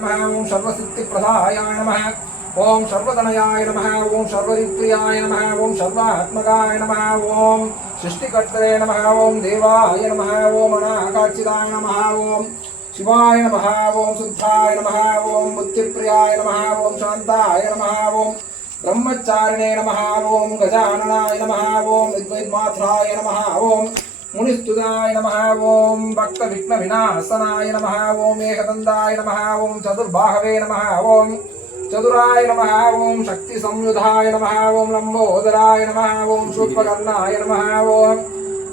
नमः ॐ सर्वसिद्धिप्रदाय नमः ॐ सर्वतनयाय नमः ॐ सर्वदिप्रियाय नमः ॐ सर्वात्मकाय नमः ॐ सृष्टिकर्तरे नमः ॐ देवाय नमः ॐ अनाकाचिदाय नमः ॐ शिवाय नमः ॐ शुद्धाय नमः ॐ बुद्धिप्रियाय नमः ॐ शान्ताय नमः ॐ ब्रह्मचारिणे नमः ॐ गजाननाय नमः ॐ विद्वैद्मात्राय नमः ॐ మునిస్తుదాయ నమ ఓం భక్త విఘ్న వినాశనాయ నమ ఓం ఏకదందాయ నమ ఓం చతుర్బాహవే నమ ఓం చతురాయ నమ ఓం శక్తి సంయుధాయ నమ ఓం లంబోదరాయ నమ ఓం శూర్పకర్ణాయ నమ ఓం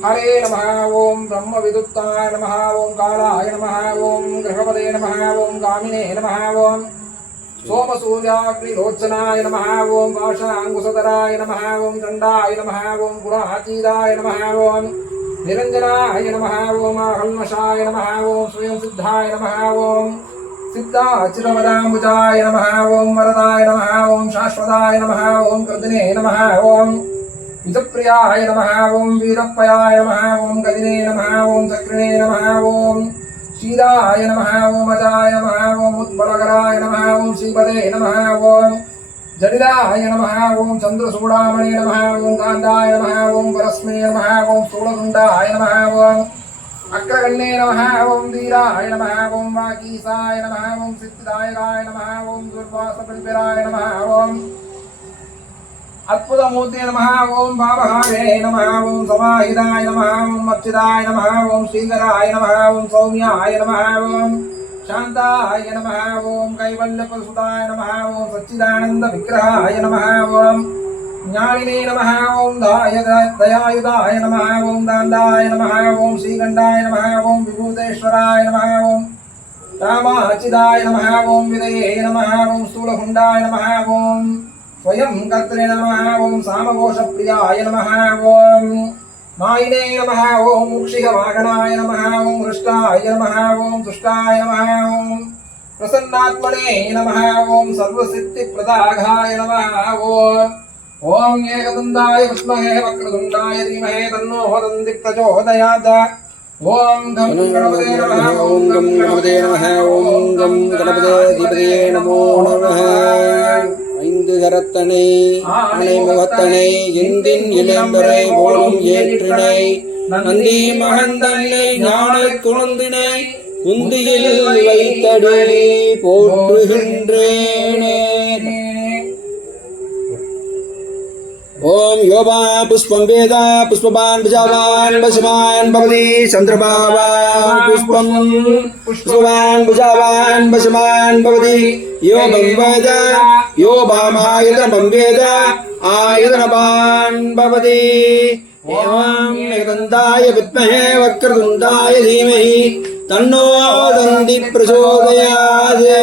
హరే నమ ఓం బ్రహ్మ విదుత్తాయ నమ ఓం కాళాయ నమ ఓం గృహపదే నమ ఓం కామినే నమ ఓం సోమసూర్యాగ్నిలోచనాయ నమ ఓం భాషాంగుసదరాయ నమ ఓం దండాయ నమ ఓం గుణాతీతాయ నమ ఓం నిరంజనాయ నమ ఓం హల్మషాయ నమ ఓం స్వయం సిద్ధాయ నమ ఓం సిద్ధాచిరవదాంబుజాయ నమ ఓం వరదాయ నమ ఓం శాశ్వతాయ నమ ఓం కృదినే నమ ఓం విజప్రియాయ నమ ఓం వీరప్పయాయ నమ ఓం గదినే నమ ఓం సక్రిణే నమ ఓం క్షీరాయ నమ ఓం అజాయ నమ ఓం ఉత్పరకరాయ నమ ఓం శ్రీపదే నమ ఓం ஜடிதாய நம ஓம் சந்திரசூடாமணி நம ஓம் காந்தாய நம ஓம் பரஸ்மே நம ஓம் ஸ்தூலகுண்டாய நம ஓம் அக்ரகண்ணே நம ஓம் தீராய நம ஓம் வாகீசாய நம ஓம் சித்திதாயகாய நம ஓம் துர்வாசபலிபிராய நம ஓம் அற்புதமூர்த்தே நம ஓம் பாபஹாரே நம ஓம் சமாஹிதாய நம ஓம் மச்சிதாய நம ஓம் ஸ்ரீகராய நம ஓம் சௌமியாய நம ஓம் शान्ताय नमः ॐ कैवल्यप्रसुताय नमः ॐ सच्चिदानन्दविग्रहाय नमः ॐ ज्ञानिने नमः ॐ दाय दयायुधाय नमः ॐ दान्दाय नमः ॐ श्रीकण्ठाय नमः ॐ विभूतेश्वराय नमः ॐ रामाचिदाय नमः ॐ विदये नमः ॐ स्थूलकुण्डाय नमः ॐ स्वयं कर्तृ नमः ॐ सामघोषप्रियाय नमः ॐ మాయినే నమ ఓం ముక్షిక వాగణాయ నమ ఓం హృష్టాయ నమ ఓం దుష్టాయ నమ ఓం ప్రసన్నాత్మనే నమ ఓం సర్వసిద్ధి ప్రదాఘాయ నమ ఓం ఓం ఏకదండాయ విద్మహే వక్రతుండాయ ధీమహే తన్నో హోదంది ప్రచోదయాద ఓం గం గణపతే నమ ఓం గం గణపతే నమ ఓం గం గణపతే నమో నమః கரத்தனை அணைமுகத்தனை இந்தின் இளம்பரை ஓடும் ஏற்றினை. நந்தி மகந்தன்னை ஞான குழந்தினை குந்தியில் வைத்தடி போற்றுகின்றேனே. ஓம் யோபா புஷ்பம் வேத புஷ்பவான் புஜாவான் பசுமான் பவதி சந்திரபாவான் புஷ்பம். புஷ்பவான் புஜாவான் பசுமான் பவதி. யோபம் வேத யோபாமாயுதமம் வேத ஆயுதனபான் பவதி. ஓம் நிகந்தாய வித்மஹே வக்ரதுண்டாய தீமஹி தன்னோ தந்தி பிரச்சோதயாதே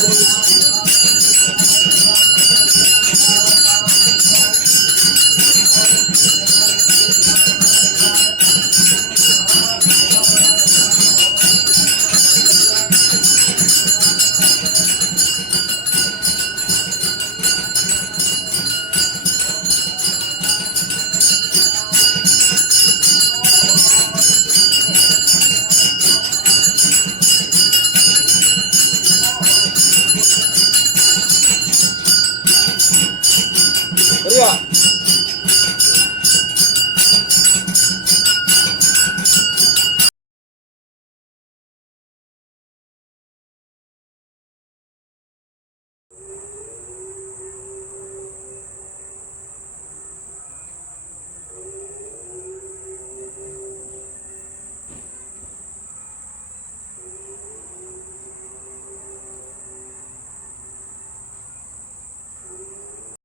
for this. shot.